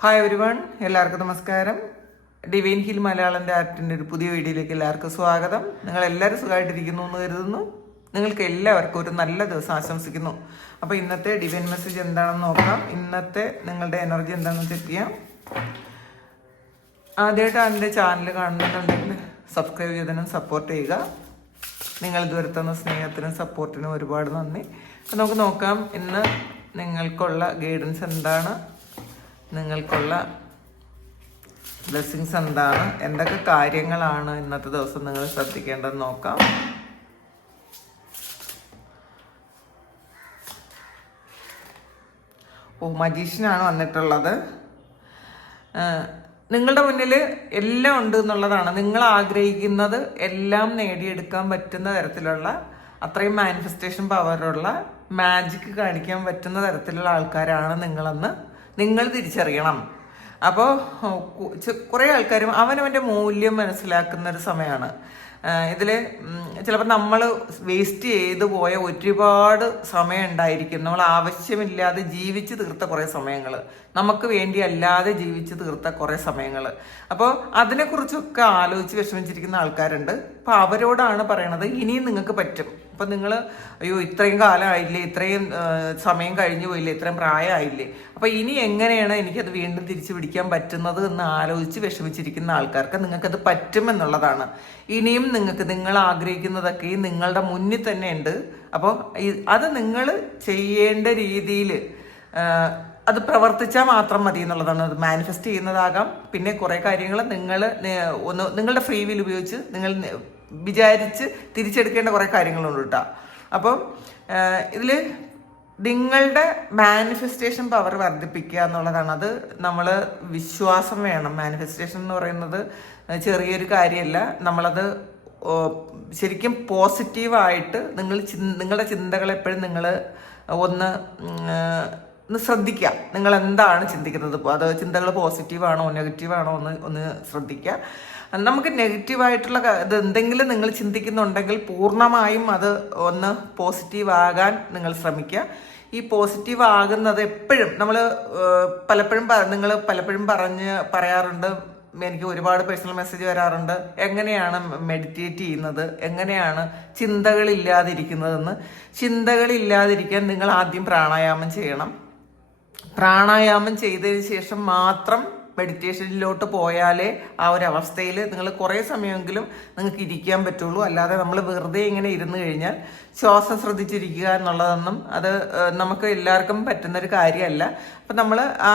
Hi everyone, എല്ലാവർക്കും നമസ്കാരം. Divine hill മലയാളൻ്റെ ആർട്ടിൻ്റെ ഒരു പുതിയ വീഡിയോയിലേക്ക് എല്ലാവർക്കും സ്വാഗതം. നിങ്ങളെല്ലാവരും സുഖമായിട്ടിരിക്കുന്നു എന്ന് കരുതുന്നു. നിങ്ങൾക്ക് എല്ലാവർക്കും ഒരു നല്ല ദിവസം ആശംസിക്കുന്നു. അപ്പോൾ ഇന്നത്തെ ഡിവൈൻ മെസ്സേജ് എന്താണെന്ന് നോക്കാം. ഇന്നത്തെ നിങ്ങളുടെ എനർജി എന്താണെന്ന് ചെക്ക് ചെയ്യാം. ആദ്യമായിട്ട് എൻ്റെ ചാനൽ കാണുന്നുണ്ടെങ്കിൽ സബ്സ്ക്രൈബ് ചെയ്തതിനും സപ്പോർട്ട് ചെയ്യുക. നിങ്ങൾ ഇതുവരെ തന്ന സ്നേഹത്തിനും സപ്പോർട്ടിനും ഒരുപാട് നന്ദി. അപ്പോൾ നമുക്ക് നോക്കാം ഇന്ന് നിങ്ങൾക്കുള്ള ഗൈഡൻസ് എന്താണ്, നിങ്ങൾക്കുള്ള ബ്ലെസ്സിങ്സ് എന്താണ്, എന്തൊക്കെ കാര്യങ്ങളാണ് ഇന്നത്തെ ദിവസം നിങ്ങൾ ശ്രദ്ധിക്കേണ്ടതെന്ന് നോക്കാം. മജീഷ്യനാണ് വന്നിട്ടുള്ളത്. നിങ്ങളുടെ മുന്നിൽ എല്ലാം ഉണ്ട് എന്നുള്ളതാണ്. നിങ്ങൾ ആഗ്രഹിക്കുന്നത് എല്ലാം നേടിയെടുക്കാൻ പറ്റുന്ന തരത്തിലുള്ള അത്രയും മാനിഫെസ്റ്റേഷൻ പവറുള്ള മാജിക് കാണിക്കാൻ പറ്റുന്ന തരത്തിലുള്ള ആൾക്കാരാണ് നിങ്ങളെന്ന് നിങ്ങൾ തിരിച്ചറിയണം. അപ്പോൾ കുറേ ആൾക്കാരും അവനവൻ്റെ മൂല്യം മനസ്സിലാക്കുന്ന ഒരു സമയമാണ് ഇതിൽ. ചിലപ്പോൾ നമ്മൾ വേസ്റ്റ് ചെയ്തു പോയ ഒരുപാട് സമയം ഉണ്ടായിരിക്കും. നമ്മൾ ആവശ്യമില്ലാതെ ജീവിച്ച് തീർത്ത കുറേ സമയങ്ങൾ, നമുക്ക് വേണ്ടി അല്ലാതെ ജീവിച്ച് തീർത്ത കുറേ സമയങ്ങൾ. അപ്പോൾ അതിനെക്കുറിച്ചൊക്കെ ആലോചിച്ച് വിഷമിച്ചിരിക്കുന്ന ആൾക്കാരുണ്ട്. അപ്പോൾ അവരോടാണ് പറയണത്, ഇനിയും നിങ്ങൾക്ക് പറ്റും. അപ്പം നിങ്ങൾ അയ്യോ ഇത്രയും കാലമായില്ലേ, ഇത്രയും സമയം കഴിഞ്ഞു പോയില്ലേ, ഇത്രയും പ്രായമായില്ലേ, അപ്പോൾ ഇനി എങ്ങനെയാണ് എനിക്കത് വീണ്ടും തിരിച്ചു പിടിക്കാൻ പറ്റുന്നത് എന്ന് ആലോചിച്ച് വിഷമിച്ചിരിക്കുന്ന ആൾക്കാർക്ക് നിങ്ങൾക്കത് പറ്റുമെന്നുള്ളതാണ്. ഇനിയും നിങ്ങൾ ആഗ്രഹിക്കുന്നതൊക്കെ നിങ്ങളുടെ മുന്നിൽ തന്നെ ഉണ്ട്. അപ്പോൾ അത് നിങ്ങൾ ചെയ്യേണ്ട രീതിയിൽ അത് പ്രവർത്തിച്ചാൽ മാത്രം മതി എന്നുള്ളതാണ്. അത് മാനിഫെസ്റ്റ് ചെയ്യുന്നതാകാം. പിന്നെ കുറേ കാര്യങ്ങൾ നിങ്ങളുടെ ഫ്രീ വിൽ ഉപയോഗിച്ച് നിങ്ങൾ വിചാരിച്ച് തിരിച്ചെടുക്കേണ്ട കുറേ കാര്യങ്ങളുണ്ട് കേട്ടോ. അപ്പം ഇതിൽ നിങ്ങളുടെ മാനിഫെസ്റ്റേഷൻ പവർ വർദ്ധിപ്പിക്കുക എന്നുള്ളതാണ്. അത് നമ്മൾ വിശ്വാസം വേണം. മാനിഫെസ്റ്റേഷൻ എന്ന് പറയുന്നത് ചെറിയൊരു കാര്യമല്ല. നമ്മളത് ശരിക്കും പോസിറ്റീവായിട്ട് നിങ്ങളുടെ ചിന്തകൾ എപ്പോഴും നിങ്ങൾ ഒന്ന് ശ്രദ്ധിക്കുക. നിങ്ങൾ എന്താണ് ചിന്തിക്കുന്നത്, അത് ചിന്തകൾ പോസിറ്റീവാണോ നെഗറ്റീവാണോ ഒന്ന് ശ്രദ്ധിക്കുക. നമുക്ക് നെഗറ്റീവായിട്ടുള്ള എന്തെങ്കിലും നിങ്ങൾ ചിന്തിക്കുന്നുണ്ടെങ്കിൽ പൂർണ്ണമായും അത് ഒന്ന് പോസിറ്റീവ് ആകാൻ നിങ്ങൾ ശ്രമിക്കുക. ഈ പോസിറ്റീവ് ആകുന്നത് എപ്പോഴും നിങ്ങൾ പലപ്പോഴും പറയാറുണ്ട്, എനിക്ക് ഒരുപാട് പേഴ്സണൽ മെസ്സേജ് വരാറുണ്ട്, എങ്ങനെയാണ് മെഡിറ്റേറ്റ് ചെയ്യുന്നത്, എങ്ങനെയാണ് ചിന്തകളില്ലാതിരിക്കുന്നതെന്ന്. ചിന്തകളില്ലാതിരിക്കാൻ നിങ്ങൾ ആദ്യം പ്രാണായാമം ചെയ്യണം. പ്രാണായാമം ചെയ്തതിന് ശേഷം മാത്രം മെഡിറ്റേഷനിലോട്ട് പോയാലേ ആ ഒരു അവസ്ഥയിൽ നിങ്ങൾ കുറേ സമയമെങ്കിലും നിങ്ങൾക്ക് ഇരിക്കാൻ പറ്റുള്ളൂ. അല്ലാതെ നമ്മൾ വെറുതെ ഇങ്ങനെ ഇരുന്ന് കഴിഞ്ഞാൽ ശ്വാസം ശ്രദ്ധിച്ചിരിക്കുക എന്നുള്ളതൊന്നും അത് നമുക്ക് എല്ലാവർക്കും പറ്റുന്നൊരു കാര്യമല്ല. അപ്പം നമ്മൾ ആ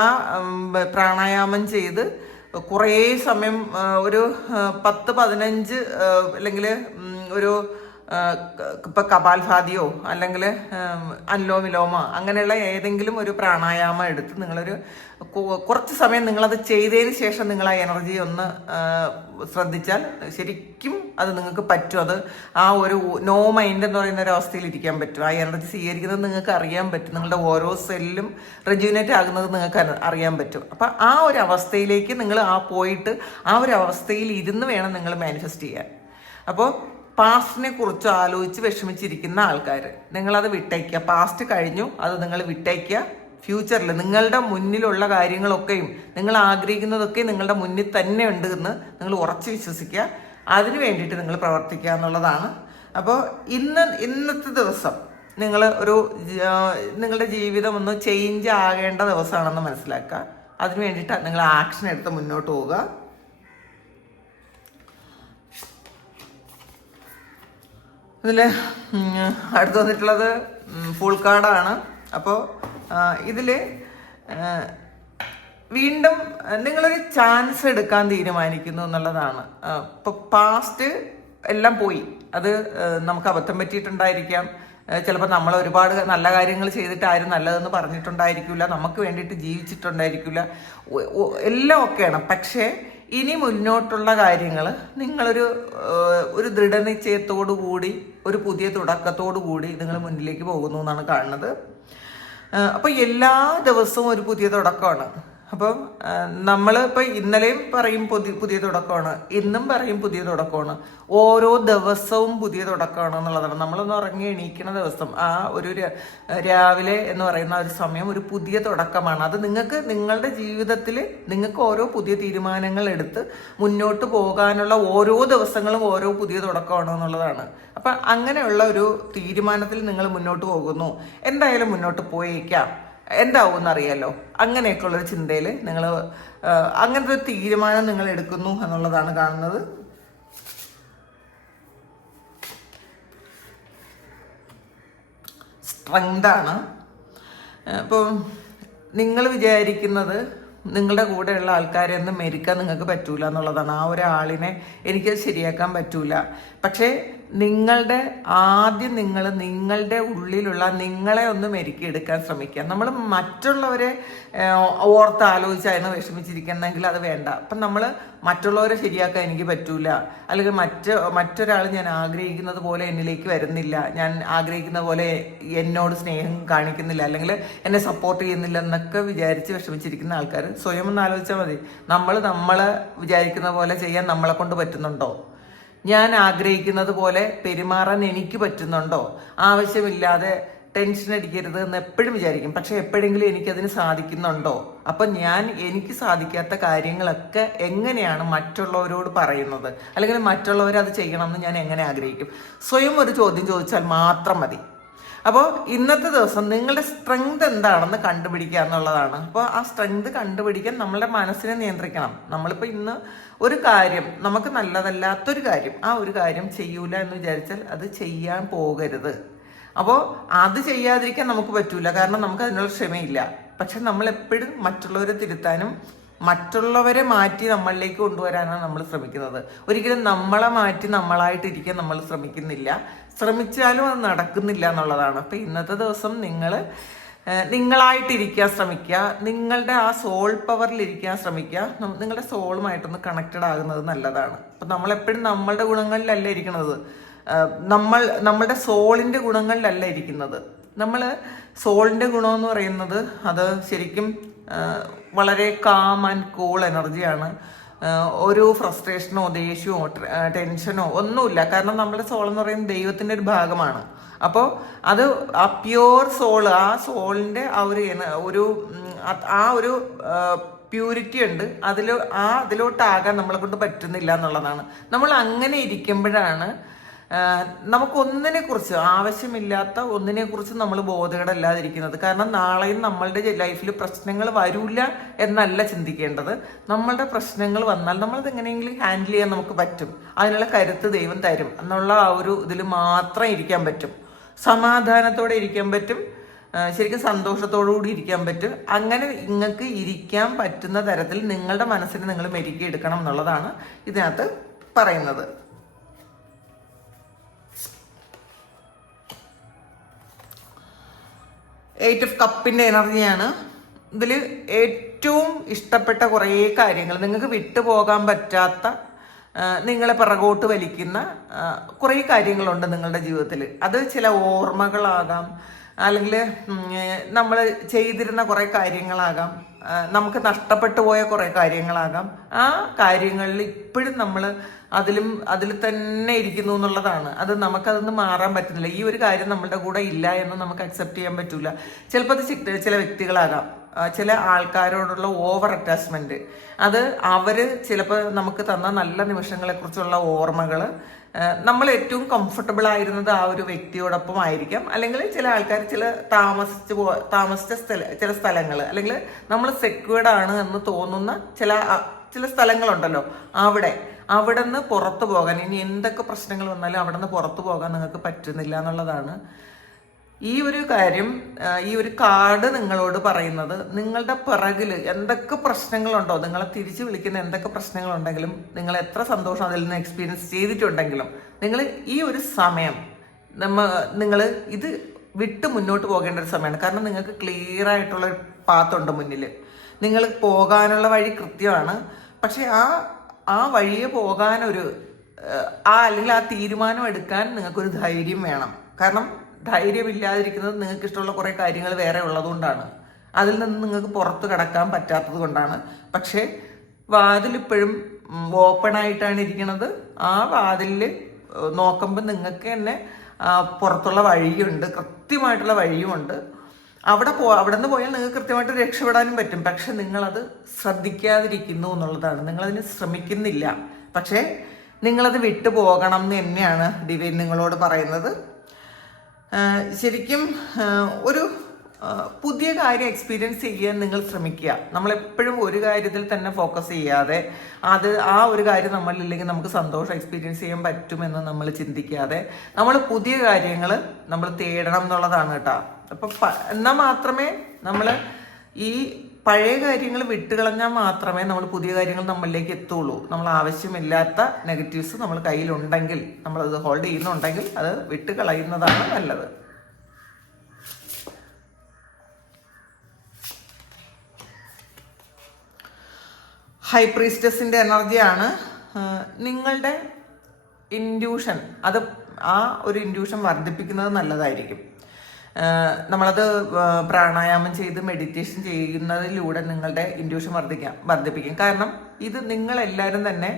പ്രാണായാമം ചെയ്ത് കുറേ സമയം ഒരു 10-15 അല്ലെങ്കിൽ ഒരു ഇപ്പം കപാൽഭാതിയോ അല്ലെങ്കിൽ അനുലോമിലോമ അങ്ങനെയുള്ള ഏതെങ്കിലും ഒരു പ്രാണായാമം എടുത്ത് നിങ്ങളൊരു കുറച്ച് സമയം നിങ്ങളത് ചെയ്തതിന് ശേഷം നിങ്ങൾ ആ എനർജി ഒന്ന് ശ്രദ്ധിച്ചാൽ ശരിക്കും അത് നിങ്ങൾക്ക് പറ്റും. അത് ആ ഒരു നോ മൈൻഡ് എന്ന് പറയുന്ന ഒരു അവസ്ഥയിൽ ഇരിക്കാൻ പറ്റും. ആ എനർജി സ്വീകരിക്കുന്നത് നിങ്ങൾക്ക് അറിയാൻ പറ്റും. നിങ്ങളുടെ ഓരോ സെല്ലും റെജ്യൂനേറ്റ് ആകുന്നത് നിങ്ങൾക്ക് അറിയാൻ പറ്റും. അപ്പം ആ ഒരു അവസ്ഥയിലേക്ക് നിങ്ങൾ പോയിട്ട് ആ ഒരു അവസ്ഥയിൽ ഇരുന്ന് വേണം നിങ്ങൾ മാനിഫെസ്റ്റ് ചെയ്യാൻ. അപ്പോൾ പാസ്റ്റിനെ കുറിച്ച് ആലോചിച്ച് വിഷമിച്ചിരിക്കുന്ന ആൾക്കാർ നിങ്ങളത് വിട്ടയക്കുക. പാസ്റ്റ് കഴിഞ്ഞു, അത് നിങ്ങൾ വിട്ടയക്കുക. ഫ്യൂച്ചറിൽ നിങ്ങളുടെ മുന്നിലുള്ള കാര്യങ്ങളൊക്കെയും നിങ്ങൾ ആഗ്രഹിക്കുന്നതൊക്കെ നിങ്ങളുടെ മുന്നിൽ തന്നെ ഉണ്ട് എന്ന് നിങ്ങൾ ഉറച്ച് വിശ്വസിക്കുക. അതിന് വേണ്ടിയിട്ട് നിങ്ങൾ പ്രവർത്തിക്കുക എന്നുള്ളതാണ്. അപ്പോൾ ഇന്നത്തെ ദിവസം നിങ്ങളുടെ ജീവിതം ഒന്ന് ചേഞ്ച് ആകേണ്ട ദിവസമാണെന്ന് മനസ്സിലാക്കുക. അതിന് വേണ്ടിയിട്ട് നിങ്ങൾ ആക്ഷൻ എടുത്ത് മുന്നോട്ട് പോവുക. ഇതിൽ അടുത്ത് വന്നിട്ടുള്ളത് ഫുൾ കാർഡാണ്. അപ്പോൾ ഇതിൽ വീണ്ടും നിങ്ങളൊരു ചാൻസ് എടുക്കാൻ തീരുമാനിക്കുന്നു എന്നുള്ളതാണ്. ഇപ്പോൾ പാസ്റ്റ് എല്ലാം പോയി, അത് നമുക്ക് അബദ്ധം പറ്റിയിട്ടുണ്ടായിരിക്കാം. ചിലപ്പോൾ നമ്മൾ ഒരുപാട് നല്ല കാര്യങ്ങൾ ചെയ്തിട്ട് ആരും നല്ലതെന്ന് പറഞ്ഞിട്ടുണ്ടായിരിക്കില്ല, നമുക്ക് വേണ്ടിയിട്ട് ജീവിച്ചിട്ടുണ്ടായിരിക്കില്ല, എല്ലാം ഒക്കെയാണ്. പക്ഷേ ഇനി മുന്നോട്ടുള്ള കാര്യങ്ങൾ നിങ്ങളൊരു ദൃഢനിശ്ചയത്തോടു കൂടി ഒരു പുതിയ തുടക്കത്തോടു കൂടി നിങ്ങൾ മുന്നിലേക്ക് പോകുന്നു എന്നാണ് കാണുന്നത്. അപ്പോൾ എല്ലാ ദിവസവും ഒരു പുതിയ തുടക്കമാണ്. അപ്പം നമ്മൾ ഇപ്പം ഇന്നലെയും പറയും പുതിയ തുടക്കമാണ്, ഇന്നും പറയും പുതിയ തുടക്കമാണ്, ഓരോ ദിവസവും പുതിയ തുടക്കമാണ് എന്നുള്ളതാണ്. നമ്മളൊന്ന് ഉറങ്ങി എണീക്കുന്ന ദിവസം ആ ഒരു രാവിലെ എന്ന് പറയുന്ന ഒരു സമയം ഒരു പുതിയ തുടക്കമാണ്. അത് നിങ്ങൾക്ക് നിങ്ങളുടെ ജീവിതത്തിൽ നിങ്ങൾക്ക് ഓരോ പുതിയ തീരുമാനങ്ങൾ എടുത്ത് മുന്നോട്ട് പോകാനുള്ള ഓരോ ദിവസങ്ങളും ഓരോ പുതിയ തുടക്കമാണ് എന്നുള്ളതാണ്. അപ്പം അങ്ങനെയുള്ള ഒരു തീരുമാനത്തിൽ നിങ്ങൾ മുന്നോട്ട് പോകുന്നു, എന്തായാലും മുന്നോട്ട് പോയേക്കാം, എന്താവും എന്നറിയാലോ, അങ്ങനെയൊക്കെയുള്ളൊരു ചിന്തയിൽ നിങ്ങൾ അങ്ങനത്തെ ഒരു തീരുമാനം നിങ്ങൾ എടുക്കുന്നു എന്നുള്ളതാണ് കാണുന്നത്. സ്ട്രെങ്താണ്. അപ്പോൾ നിങ്ങൾ വിചാരിക്കുന്നത് നിങ്ങളുടെ കൂടെയുള്ള ആൾക്കാരെ ഒന്നും മെരിക്കാൻ നിങ്ങൾക്ക് പറ്റൂല എന്നുള്ളതാണ്. ആ ഒരാളിനെ എനിക്കത് ശരിയാക്കാൻ പറ്റൂല. പക്ഷേ ആദ്യം നിങ്ങളുടെ ഉള്ളിലുള്ള നിങ്ങളെ ഒന്ന് മെരുക്കിയെടുക്കാൻ ശ്രമിക്കുക. നമ്മൾ മറ്റുള്ളവരെ ആലോചിച്ച് അതിന് വിഷമിച്ചിരിക്കുന്നെങ്കിൽ അത് വേണ്ട. അപ്പം നമ്മൾ മറ്റുള്ളവരെ ശരിയാക്കാൻ എനിക്ക് പറ്റൂല, അല്ലെങ്കിൽ മറ്റൊരാൾ ഞാൻ ആഗ്രഹിക്കുന്നത് പോലെ എന്നിലേക്ക് വരുന്നില്ല, ഞാൻ ആഗ്രഹിക്കുന്ന പോലെ എന്നോട് സ്നേഹം കാണിക്കുന്നില്ല, അല്ലെങ്കിൽ എന്നെ സപ്പോർട്ട് ചെയ്യുന്നില്ല എന്നൊക്കെ വിചാരിച്ച് വിഷമിച്ചിരിക്കുന്ന ആൾക്കാർ സ്വയം ഒന്ന് ആലോചിച്ചാൽ മതി. നമ്മളെ വിചാരിക്കുന്ന പോലെ ചെയ്യാൻ നമ്മളെ കൊണ്ട് പറ്റുന്നുണ്ടോ? ഞാൻ ആഗ്രഹിക്കുന്നത് പോലെ പെരുമാറാൻ എനിക്ക് പറ്റുന്നുണ്ടോ? ആവശ്യമില്ലാതെ ടെൻഷൻ അടിക്കരുത് എന്ന് എപ്പോഴും വിചാരിക്കും, പക്ഷെ എപ്പോഴെങ്കിലും എനിക്കതിന് സാധിക്കുന്നുണ്ടോ? അപ്പം എനിക്ക് സാധിക്കാത്ത കാര്യങ്ങളൊക്കെ എങ്ങനെയാണ് മറ്റുള്ളവരോട് പറയുന്നത്, അല്ലെങ്കിൽ മറ്റുള്ളവർ അത് ചെയ്യണമെന്ന് ഞാൻ എങ്ങനെ ആഗ്രഹിക്കും? സ്വയം ഒരു ചോദ്യം ചോദിച്ചാൽ മാത്രം മതി. അപ്പോൾ ഇന്നത്തെ ദിവസം നിങ്ങളുടെ സ്ട്രെങ്ത് എന്താണെന്ന് കണ്ടുപിടിക്കുക എന്നുള്ളതാണ്. അപ്പോൾ ആ സ്ട്രെങ്ത് കണ്ടുപിടിക്കാൻ നമ്മളുടെ മനസ്സിനെ നിയന്ത്രിക്കണം. നമ്മളിപ്പോൾ ഇന്ന് ഒരു കാര്യം നമുക്ക് നല്ലതല്ലാത്തൊരു കാര്യം, ആ ഒരു കാര്യം ചെയ്യൂല എന്ന് വിചാരിച്ചാൽ അത് ചെയ്യാൻ പോകരുത്. അപ്പോൾ അത് ചെയ്യാതിരിക്കാൻ നമുക്ക് പറ്റൂല, കാരണം നമുക്ക് അതിനുള്ള ക്ഷമയില്ല. പക്ഷെ നമ്മൾ എപ്പോഴും മറ്റുള്ളവരെ തിരുത്താനും മറ്റുള്ളവരെ മാറ്റി നമ്മളിലേക്ക് കൊണ്ടുവരാനാണ് നമ്മൾ ശ്രമിക്കുന്നത്. ഒരിക്കലും നമ്മളെ മാറ്റി നമ്മളായിട്ടിരിക്കാൻ നമ്മൾ ശ്രമിക്കുന്നില്ല. ശ്രമിച്ചാലും അത് നടക്കുന്നില്ല എന്നുള്ളതാണ്. അപ്പം ഇന്നത്തെ ദിവസം നിങ്ങളായിട്ടിരിക്കാൻ ശ്രമിക്കുക, നിങ്ങളുടെ ആ സോൾ പവറിലിരിക്കാൻ ശ്രമിക്കുക. നിങ്ങളുടെ സോളുമായിട്ടൊന്ന് കണക്റ്റഡ് ആകുന്നത് നല്ലതാണ്. അപ്പം നമ്മളെപ്പോഴും നമ്മളുടെ ഗുണങ്ങളിലല്ല ഇരിക്കുന്നത്, നമ്മളുടെ സോളിൻ്റെ ഗുണങ്ങളിലല്ല ഇരിക്കുന്നത്. നമ്മൾ സോളിൻ്റെ ഗുണമെന്ന് പറയുന്നത് അത് ശരിക്കും വളരെ കാം ആൻഡ് കൂൾ എനർജിയാണ്. ഒരു ഫ്രസ്ട്രേഷനോ ദേഷ്യമോ ടെൻഷനോ ഒന്നുമില്ല. കാരണം നമ്മുടെ സോൾ എന്ന് പറയുന്നത് ദൈവത്തിൻ്റെ ഒരു ഭാഗമാണ്. അപ്പോൾ അത് ആ പ്യുവർ സോൾ, ആ സോളിൻ്റെ ആ ഒരു പ്യൂരിറ്റി ഉണ്ട്. അതിലോട്ടാകാൻ നമ്മളെ കൊണ്ട് പറ്റുന്നില്ല എന്നുള്ളതാണ്. നമ്മൾ അങ്ങനെ ഇരിക്കുമ്പോഴാണ് നമുക്കൊന്നിനെക്കുറിച്ച് ആവശ്യമില്ലാത്ത ഒന്നിനെക്കുറിച്ച് നമ്മൾ ബോധകേടല്ലാതിരിക്കുന്നത്. കാരണം നാളെയും നമ്മളുടെ ലൈഫിൽ പ്രശ്നങ്ങൾ വരില്ല എന്നല്ല ചിന്തിക്കേണ്ടത്. നമ്മളുടെ പ്രശ്നങ്ങൾ വന്നാൽ നമ്മളത് എങ്ങനെയെങ്കിലും ഹാൻഡിൽ ചെയ്യാൻ നമുക്ക് പറ്റും, അതിനുള്ള കരുത്ത് ദൈവം തരും എന്നുള്ള ആ ഒരു ഇതിൽ മാത്രം ഇരിക്കാൻ പറ്റും. സമാധാനത്തോടെ ഇരിക്കാൻ പറ്റും, ശരിക്കും സന്തോഷത്തോടുകൂടി ഇരിക്കാൻ പറ്റും. അങ്ങനെ നിങ്ങൾക്ക് ഇരിക്കാൻ പറ്റുന്ന തരത്തിൽ നിങ്ങളുടെ മനസ്സിനെ നിങ്ങൾ മെരുക്കിയെടുക്കണം എന്നുള്ളതാണ് ഇതിനകത്ത് പറയുന്നത്. 8 ഓഫ് കപ്പിൻ്റെ എനർജിയാണ്. ഇതിൽ ഏറ്റവും ഇഷ്ടപ്പെട്ട കുറേ കാര്യങ്ങൾ, നിങ്ങൾക്ക് വിട്ടുപോകാൻ പറ്റാത്ത, നിങ്ങളെ പിറകോട്ട് വലിക്കുന്ന കുറേ കാര്യങ്ങളുണ്ട് നിങ്ങളുടെ ജീവിതത്തിൽ. അത് ചില ഓർമ്മകളാകാം, അല്ലെങ്കിൽ നമ്മൾ ചെയ്തിരുന്ന കുറേ കാര്യങ്ങളാകാം, നമുക്ക് നഷ്ടപ്പെട്ടു പോയ കുറേ കാര്യങ്ങളാകാം. ആ കാര്യങ്ങളിൽ ഇപ്പോഴും നമ്മൾ അതിൽ തന്നെ ഇരിക്കുന്നു എന്നുള്ളതാണ്. നമുക്കതൊന്നും മാറാൻ പറ്റുന്നില്ല. ഈ ഒരു കാര്യം നമ്മളുടെ കൂടെ ഇല്ല എന്ന് നമുക്ക് അക്സെപ്റ്റ് ചെയ്യാൻ പറ്റൂല. ചിലപ്പോൾ അത് ചില വ്യക്തികളാകാം, ചില ആൾക്കാരോടുള്ള ഓവർ അറ്റാച്ച്മെന്റ്, അത് ചിലപ്പോൾ നമുക്ക് തന്ന നല്ല നിമിഷങ്ങളെക്കുറിച്ചുള്ള ഓർമ്മകൾ, നമ്മൾ ഏറ്റവും കംഫർട്ടബിൾ ആയിരുന്നത് ആ ഒരു വ്യക്തിയോടൊപ്പം ആയിരിക്കാം. അല്ലെങ്കിൽ ചില ആൾക്കാർ താമസിച്ച ചില സ്ഥലങ്ങൾ, അല്ലെങ്കിൽ നമ്മൾ സെക്യൂർഡ് ആണ് എന്ന് തോന്നുന്ന ചില സ്ഥലങ്ങളുണ്ടല്ലോ, അവിടെ നിന്ന് പുറത്തു പോകാൻ, ഇനി എന്തൊക്കെ പ്രശ്നങ്ങൾ വന്നാലും അവിടെ നിന്ന് പുറത്തു പോകാൻ നിങ്ങൾക്ക് പറ്റുന്നില്ല എന്നുള്ളതാണ്. ഈ ഒരു കാര്യം, ഈ ഒരു കാർഡ് നിങ്ങളോട് പറയുന്നത്, നിങ്ങളുടെ പിറകിൽ എന്തൊക്കെ പ്രശ്നങ്ങളുണ്ടോ, നിങ്ങളെ തിരിച്ചു വിളിക്കുന്ന എന്തൊക്കെ പ്രശ്നങ്ങളുണ്ടെങ്കിലും, നിങ്ങൾ എത്ര സന്തോഷം അതിൽ നിന്ന് എക്സ്പീരിയൻസ് ചെയ്തിട്ടുണ്ടെങ്കിലും, നിങ്ങൾ ഈ ഒരു സമയം നിങ്ങൾ ഇത് വിട്ട് മുന്നോട്ട് പോകേണ്ട ഒരു സമയമാണ്. കാരണം നിങ്ങൾക്ക് ക്ലിയർ ആയിട്ടുള്ള പാത്തുണ്ട് മുന്നിൽ, നിങ്ങൾ പോകാനുള്ള വഴി കൃത്യമാണ്. പക്ഷെ ആ വഴിയെ പോകാനൊരു അല്ലെങ്കിൽ ആ തീരുമാനം എടുക്കാൻ നിങ്ങൾക്കൊരു ധൈര്യം വേണം. കാരണം ധൈര്യമില്ലാതിരിക്കുന്നത് നിങ്ങൾക്ക് ഇഷ്ടമുള്ള കുറേ കാര്യങ്ങൾ വേറെ ഉള്ളതുകൊണ്ടാണ്. അതിൽ നിന്ന് നിങ്ങൾക്ക് പുറത്ത് കടക്കാൻ പറ്റാത്തത് കൊണ്ടാണ്. പക്ഷേ വാതിലിപ്പോഴും ഓപ്പൺ ആയിട്ടാണ് ഇരിക്കുന്നത്. ആ വാതിലിൽ നോക്കുമ്പോൾ നിങ്ങൾക്ക് തന്നെ പുറത്തുള്ള വഴിയുണ്ട്, കൃത്യമായിട്ടുള്ള വഴിയുമുണ്ട്. അവിടെ നിന്ന് പോയാൽ നിങ്ങൾക്ക് കൃത്യമായിട്ട് രക്ഷപ്പെടാനും പറ്റും. പക്ഷെ നിങ്ങളത് ശ്രദ്ധിക്കാതിരിക്കുന്നു എന്നുള്ളതാണ്. നിങ്ങളതിന് ശ്രമിക്കുന്നില്ല. പക്ഷേ നിങ്ങളത് വിട്ടു പോകണം എന്ന് തന്നെയാണ് ഡിവൈൻ നിങ്ങളോട് പറയുന്നത്. ശരിക്കും ഒരു പുതിയ കാര്യം എക്സ്പീരിയൻസ് ചെയ്യാൻ നിങ്ങൾ ശ്രമിക്കുക. നമ്മളെപ്പോഴും ഒരു കാര്യത്തിൽ തന്നെ ഫോക്കസ് ചെയ്യാതെ ആ ഒരു കാര്യം നമ്മളില്ലെങ്കിൽ നമുക്ക് സന്തോഷം എക്സ്പീരിയൻസ് ചെയ്യാൻ പറ്റുമെന്ന് നമ്മൾ ചിന്തിക്കാതെ നമ്മൾ പുതിയ കാര്യങ്ങൾ നമ്മൾ തേടണം എന്നുള്ളതാണ് കേട്ടോ. അപ്പം എന്നാൽ മാത്രമേ നമ്മൾ ഈ പഴയ കാര്യങ്ങൾ വിട്ടുകളഞ്ഞാൽ മാത്രമേ നമ്മൾ പുതിയ കാര്യങ്ങൾ നമ്മളിലേക്ക് എത്തുള്ളൂ. നമ്മൾ ആവശ്യമില്ലാത്ത നെഗറ്റീവ്സ് നമ്മൾ കയ്യിലുണ്ടെങ്കിൽ, നമ്മളത് ഹോൾഡ് ചെയ്യുന്നുണ്ടെങ്കിൽ അത് വിട്ടുകളയുന്നതാണ് നല്ലത്. ഹൈ പ്രീസ്റ്റസിൻ്റെ എനർജിയാണ്. നിങ്ങളുടെ ഇൻഡ്യൂഷൻ, ആ ഒരു ഇൻഡ്യൂഷൻ വർദ്ധിപ്പിക്കുന്നത് നല്ലതായിരിക്കും. നമ്മളത് പ്രാണായാമം ചെയ്ത് മെഡിറ്റേഷൻ ചെയ്യുന്നതിലൂടെ നിങ്ങളുടെ ഇൻഡ്യൂഷൻ വർദ്ധിപ്പിക്കും. കാരണം ഇത് നിങ്ങളെല്ലാവരും തന്നെ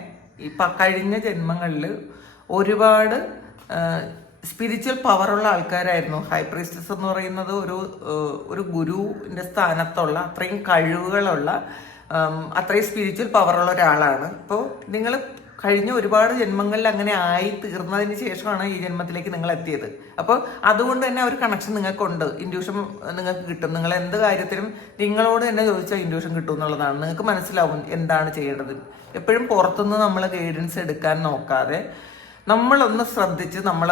കഴിഞ്ഞ ജന്മങ്ങളിൽ ഒരുപാട് സ്പിരിച്വൽ പവറുള്ള ആൾക്കാരായിരുന്നു. ഹൈ പ്രീസ്റ്റസ് എന്ന് പറയുന്നത് ഒരു ഗുരുവിൻ്റെ സ്ഥാനത്തുള്ള അത്രയും കഴിവുകളുള്ള അത്രയും സ്പിരിച്വൽ പവറുള്ള ഒരാളാണ്. അപ്പോൾ നിങ്ങൾ കഴിഞ്ഞ ഒരുപാട് ജന്മങ്ങളിൽ അങ്ങനെ ആയി തീർന്നതിന് ശേഷമാണ് ഈ ജന്മത്തിലേക്ക് നിങ്ങൾ എത്തിയത്. അപ്പോൾ അതുകൊണ്ട് തന്നെ ഒരു കണക്ഷൻ നിങ്ങൾക്കുണ്ട്, ഇൻഡ്യൂഷൻ നിങ്ങൾക്ക് കിട്ടും. നിങ്ങൾ എന്ത് കാര്യത്തിലും നിങ്ങളോട് തന്നെ ചോദിച്ചാൽ ഇൻഡ്യൂഷൻ കിട്ടും എന്നുള്ളതാണ്. നിങ്ങൾക്ക് മനസ്സിലാവും എന്താണ് ചെയ്യേണ്ടത്. എപ്പോഴും പുറത്തുനിന്ന് നമ്മൾ ഗൈഡൻസ് എടുക്കാൻ നോക്കാതെ നമ്മളൊന്ന് ശ്രദ്ധിച്ച് നമ്മൾ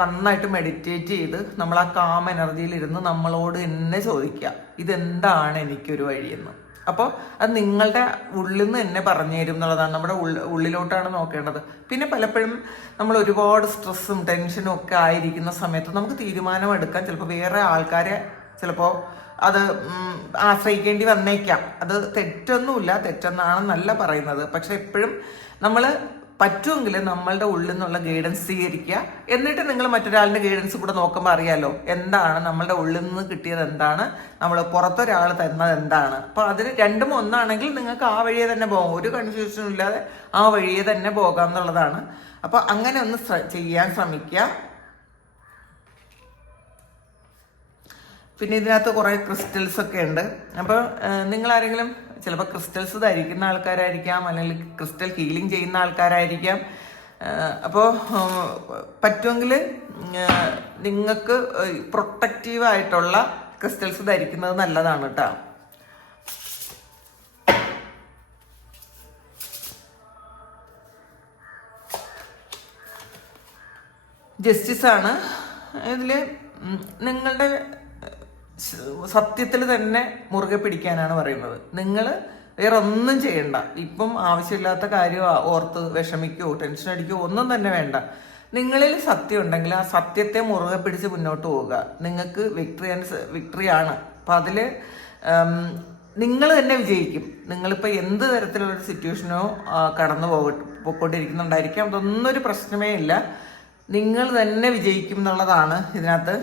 നന്നായിട്ട് മെഡിറ്റേറ്റ് ചെയ്ത് നമ്മൾ ആ കാം എനർജിയിൽ ഇരുന്ന് നമ്മളോട് തന്നെ ചോദിക്കുക, ഇതെന്താണ് എനിക്കൊരു വഴിയെന്ന്. അപ്പോൾ അത് നിങ്ങളുടെ ഉള്ളിൽ നിന്ന് തന്നെ പറഞ്ഞു തരും എന്നുള്ളതാണ്. നമ്മുടെ ഉള്ളിലോട്ടാണ് നോക്കേണ്ടത്. പിന്നെ പലപ്പോഴും നമ്മൾ ഒരുപാട് സ്ട്രെസ്സും ടെൻഷനും ഒക്കെ ആയിരിക്കുന്ന സമയത്ത് നമുക്ക് തീരുമാനമെടുക്കാൻ ചിലപ്പോൾ വേറെ ആൾക്കാരെ ചിലപ്പോൾ അത് ആശ്രയിക്കേണ്ടി വന്നേക്കാം. അത് തെറ്റെന്നാണെന്നല്ല പറയുന്നത്. പക്ഷെ എപ്പോഴും നമ്മൾ പറ്റുമെങ്കിൽ നമ്മളുടെ ഉള്ളിൽ നിന്നുള്ള ഗൈഡൻസ് സ്വീകരിക്കുക. എന്നിട്ട് നിങ്ങൾ മറ്റൊരാളുടെ ഗൈഡൻസ് കൂടെ നോക്കുമ്പോൾ അറിയാലോ എന്താണ് നമ്മളുടെ ഉള്ളിൽ നിന്ന് കിട്ടിയത്, എന്താണ് നമ്മൾ പുറത്തൊരാൾ തന്നത് എന്താണ്. അപ്പോൾ അതിന് രണ്ടും ഒന്നാണെങ്കിൽ നിങ്ങൾക്ക് ആ വഴിയെ തന്നെ പോകാം, ഒരു കൺഫ്യൂഷനും ഇല്ലാതെ ആ വഴിയെ തന്നെ പോകാം എന്നുള്ളതാണ്. അപ്പോൾ അങ്ങനെ ഒന്ന് ചെയ്യാൻ ശ്രമിക്കുക. പിന്നെ ഇതിനകത്ത് കുറേ ക്രിസ്റ്റൽസ് ഒക്കെ ഉണ്ട്. അപ്പോൾ നിങ്ങളാരെങ്കിലും ചിലപ്പോൾ ക്രിസ്റ്റൽസ് ധരിക്കുന്ന ആൾക്കാരായിരിക്കാം, അല്ലെങ്കിൽ ക്രിസ്റ്റൽ ഹീലിംഗ് ചെയ്യുന്ന ആൾക്കാരായിരിക്കാം. അപ്പോൾ പറ്റുമെങ്കിൽ നിങ്ങൾക്ക് പ്രൊട്ടക്റ്റീവായിട്ടുള്ള ക്രിസ്റ്റൽസ് ധരിക്കുന്നത് നല്ലതാണ് കേട്ടോ. ജസ്റ്റിസാണ് ഇതിൽ. നിങ്ങളുടെ സത്യത്തിൽ തന്നെ മുറുകെ പിടിക്കാനാണ് പറയുന്നത്. നിങ്ങൾ വേറെ ഒന്നും ചെയ്യണ്ട. ഇപ്പം ആവശ്യമില്ലാത്ത കാര്യം ഓർത്ത് വിഷമിക്കോ ടെൻഷൻ അടിക്കോ ഒന്നും തന്നെ വേണ്ട. നിങ്ങളിൽ സത്യം ഉണ്ടെങ്കിൽ ആ സത്യത്തെ മുറുകെ പിടിച്ച് മുന്നോട്ട് പോവുക. നിങ്ങൾക്ക് വിക്ടറിയാണ്. അപ്പം അതിൽ നിങ്ങൾ തന്നെ വിജയിക്കും. നിങ്ങളിപ്പോൾ എന്ത് തരത്തിലുള്ളൊരു സിറ്റുവേഷനോ കടന്നു പോയിക്കൊണ്ടിരിക്കുന്നുണ്ടായിരിക്കാം, അതൊന്നും ഒരു പ്രശ്നമേ ഇല്ല. നിങ്ങൾ തന്നെ വിജയിക്കും എന്നുള്ളതാണ് ഇതിനകത്ത്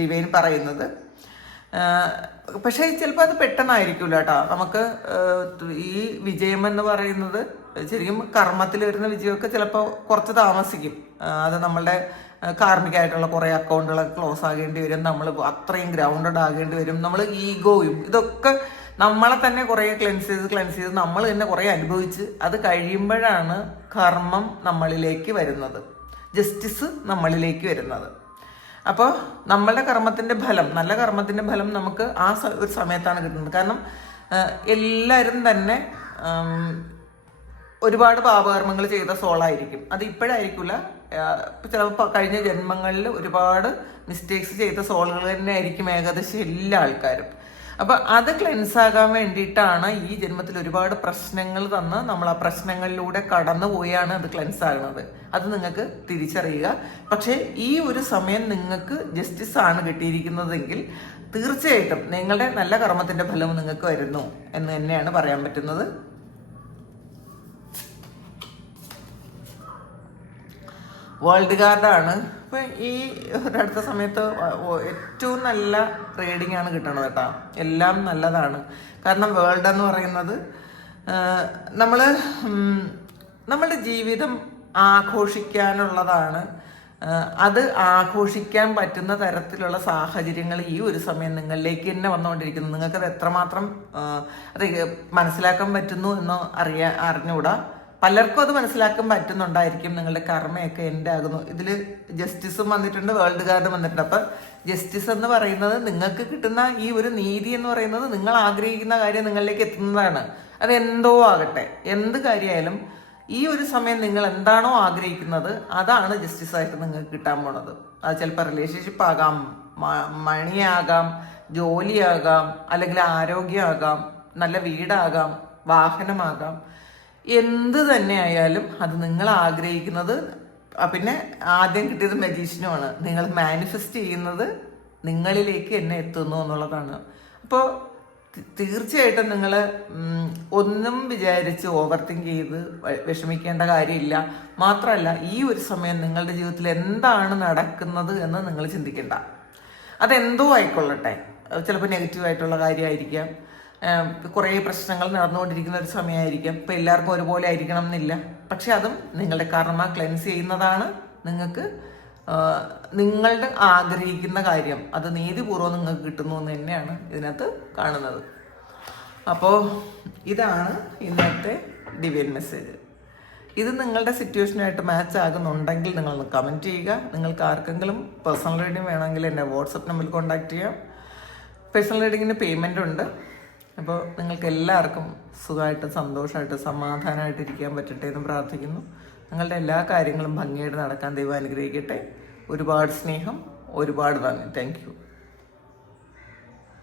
ഡിവൈൻ പറയുന്നത്. പക്ഷേ ചിലപ്പോൾ അത് പെട്ടെന്നായിരിക്കില്ല കേട്ടോ. നമുക്ക് ഈ വിജയം എന്ന് പറയുന്നത് ശരിക്കും കർമ്മത്തിൽ വരുന്ന വിജയമൊക്കെ ചിലപ്പോൾ കുറച്ച് താമസിക്കും. അത് നമ്മളുടെ കാർമികമായിട്ടുള്ള കുറേ അക്കൗണ്ടുകളൊക്കെ ക്ലോസ് ആകേണ്ടി വരും. നമ്മൾ അത്രയും ഗ്രൗണ്ടഡ് ആകേണ്ടി വരും. നമ്മൾ ഈഗോയും ഇതൊക്കെ നമ്മളെ തന്നെ കുറേ ക്ലെൻസ് ചെയ്ത് നമ്മൾ തന്നെ കുറേ അനുഭവിച്ച് അത് കഴിയുമ്പോഴാണ് കർമ്മം നമ്മളിലേക്ക് വരുന്നത്, ജസ്റ്റിസ് നമ്മളിലേക്ക് വരുന്നത്. അപ്പോൾ നമ്മളുടെ കർമ്മത്തിൻ്റെ ഫലം, നല്ല കർമ്മത്തിൻ്റെ ഫലം നമുക്ക് ആ ഒരു സമയത്താണ് കിട്ടുന്നത്. കാരണം എല്ലാവരും തന്നെ ഒരുപാട് പാപകർമ്മങ്ങൾ ചെയ്ത സോളായിരിക്കും. അത് ഇപ്പോഴായിരിക്കില്ല, ചിലപ്പോൾ കഴിഞ്ഞ ജന്മങ്ങളിൽ ഒരുപാട് മിസ്റ്റേക്സ് ചെയ്ത സോളുകൾ തന്നെ ആയിരിക്കും ഏകദേശം എല്ലാ ആൾക്കാരും. അപ്പോൾ അത് ക്ലെൻസ് ആകാൻ വേണ്ടിയിട്ടാണ് ഈ ജന്മത്തിൽ ഒരുപാട് പ്രശ്നങ്ങൾ തന്ന് നമ്മൾ ആ പ്രശ്നങ്ങളിലൂടെ കടന്നു പോയാണ് അത് ക്ലെൻസ് ആകുന്നത്. അത് നിങ്ങൾക്ക് തിരിച്ചറിയുക. പക്ഷേ ഈ ഒരു സമയം നിങ്ങൾക്ക് ജസ്റ്റിസ് ആണ് കിട്ടിയിരിക്കുന്നതെങ്കിൽ തീർച്ചയായിട്ടും നിങ്ങളുടെ നല്ല കർമ്മത്തിന്റെ ഫലം നിങ്ങൾക്ക് വരുന്നു എന്ന് തന്നെയാണ് പറയാൻ പറ്റുന്നത്. വേൾഡ് കാർഡാണ്. അപ്പം ഈ ഒരടുത്ത സമയത്ത് ഏറ്റവും നല്ല റീഡിംഗ് ആണ് കിട്ടണത് കേട്ടോ. എല്ലാം നല്ലതാണ്. കാരണം വേൾഡ് എന്ന് പറയുന്നത് നമ്മൾ നമ്മളുടെ ജീവിതം ആഘോഷിക്കാനുള്ളതാണ്. അത് ആഘോഷിക്കാൻ പറ്റുന്ന തരത്തിലുള്ള സാഹചര്യങ്ങൾ ഈ ഒരു സമയം നിങ്ങളിലേക്ക് തന്നെ വന്നുകൊണ്ടിരിക്കുന്നു. നിങ്ങൾക്കത് എത്രമാത്രം അത് മനസ്സിലാക്കാൻ പറ്റുന്നു എന്നോ അറിഞ്ഞുകൂടാ. പലർക്കും അത് മനസ്സിലാക്കാൻ പറ്റുന്നുണ്ടായിരിക്കും. നിങ്ങളുടെ കർമ്മയൊക്കെ എൻ്റെ ആകുന്നു. ഇതിൽ ജസ്റ്റിസും വന്നിട്ടുണ്ട്, വേൾഡ് കാർഡും വന്നിട്ടുണ്ട്. അപ്പം ജസ്റ്റിസ് എന്ന് പറയുന്നത് നിങ്ങൾക്ക് കിട്ടുന്ന ഈ ഒരു നീതി എന്ന് പറയുന്നത് നിങ്ങൾ ആഗ്രഹിക്കുന്ന കാര്യം നിങ്ങളിലേക്ക് എത്തുന്നതാണ്. അത് എന്തോ ആകട്ടെ, എന്ത് കാര്യമായാലും ഈ ഒരു സമയം നിങ്ങൾ എന്താണോ ആഗ്രഹിക്കുന്നത് അതാണ് ജസ്റ്റിസ് ആയിട്ട് നിങ്ങൾക്ക് കിട്ടാൻ പോണത്. അത് ചിലപ്പോൾ റിലേഷൻഷിപ്പ് ആകാം, മണിയാകാം, ജോലിയാകാം, അല്ലെങ്കിൽ ആരോഗ്യമാകാം, നല്ല വീടാകാം, വാഹനമാകാം. എന്ത് തന്നെ ആയാലും അത് നിങ്ങൾ ആഗ്രഹിക്കുന്നത്. പിന്നെ ആദ്യം കിട്ടിയത് മജീഷ്യനുമാണ്. നിങ്ങൾ മാനിഫെസ്റ്റ് ചെയ്യുന്നത് നിങ്ങളിലേക്ക് എന്നെ എത്തുന്നു എന്നുള്ളതാണ്. അപ്പോൾ തീർച്ചയായിട്ടും നിങ്ങൾ ഒന്നും വിചാരിച്ച് ഓവർ തിങ്ക് ചെയ്ത് വിഷമിക്കേണ്ട കാര്യമില്ല. മാത്രമല്ല, ഈ ഒരു സമയം നിങ്ങളുടെ ജീവിതത്തിൽ എന്താണ് നടക്കുന്നത് എന്ന് നിങ്ങൾ ചിന്തിക്കേണ്ട. അതെന്തോ ആയിക്കൊള്ളട്ടെ. ചിലപ്പോൾ നെഗറ്റീവായിട്ടുള്ള കാര്യമായിരിക്കാം, കുറേ പ്രശ്നങ്ങൾ നടന്നുകൊണ്ടിരിക്കുന്ന ഒരു സമയമായിരിക്കാം. ഇപ്പം എല്ലാവർക്കും ഒരുപോലെ ആയിരിക്കണം എന്നില്ല. പക്ഷെ അതും നിങ്ങളുടെ കർമ്മ ക്ലെൻസ് ചെയ്യുന്നതാണ്. നിങ്ങൾക്ക് നിങ്ങളുടെ ആഗ്രഹിക്കുന്ന കാര്യം അത് നീതിപൂർവ്വം നിങ്ങൾക്ക് കിട്ടുന്നു എന്ന് തന്നെയാണ് ഇതിനകത്ത് കാണുന്നത്. അപ്പോൾ ഇതാണ് ഇന്നത്തെ ഡിവൈൻ മെസ്സേജ്. ഇത് നിങ്ങളുടെ സിറ്റുവേഷനായിട്ട് മാച്ച് ആകുന്നുണ്ടെങ്കിൽ നിങ്ങളൊന്ന് കമൻറ്റ് ചെയ്യുക. നിങ്ങൾക്ക് ആർക്കെങ്കിലും പേഴ്സണൽ റീഡിംഗ് വേണമെങ്കിൽ എൻ്റെ വാട്സപ്പ് നമ്പറിൽ കോൺടാക്റ്റ് ചെയ്യാം. പേഴ്സണൽ റീഡിങ്ങിന് പേയ്മെൻ്റ് ഉണ്ട്. അപ്പോൾ നിങ്ങൾക്ക് എല്ലാവർക്കും സുഖമായിട്ട്, സന്തോഷമായിട്ട്, സമാധാനമായിട്ട് ഇരിക്കാൻ പറ്റട്ടെ എന്ന് പ്രാർത്ഥിക്കുന്നു. നിങ്ങളുടെ എല്ലാ കാര്യങ്ങളും ഭംഗിയായിട്ട് നടക്കാൻ ദൈവം അനുഗ്രഹിക്കട്ടെ. ഒരുപാട് സ്നേഹം, ഒരുപാട് നന്ദി. Thank you.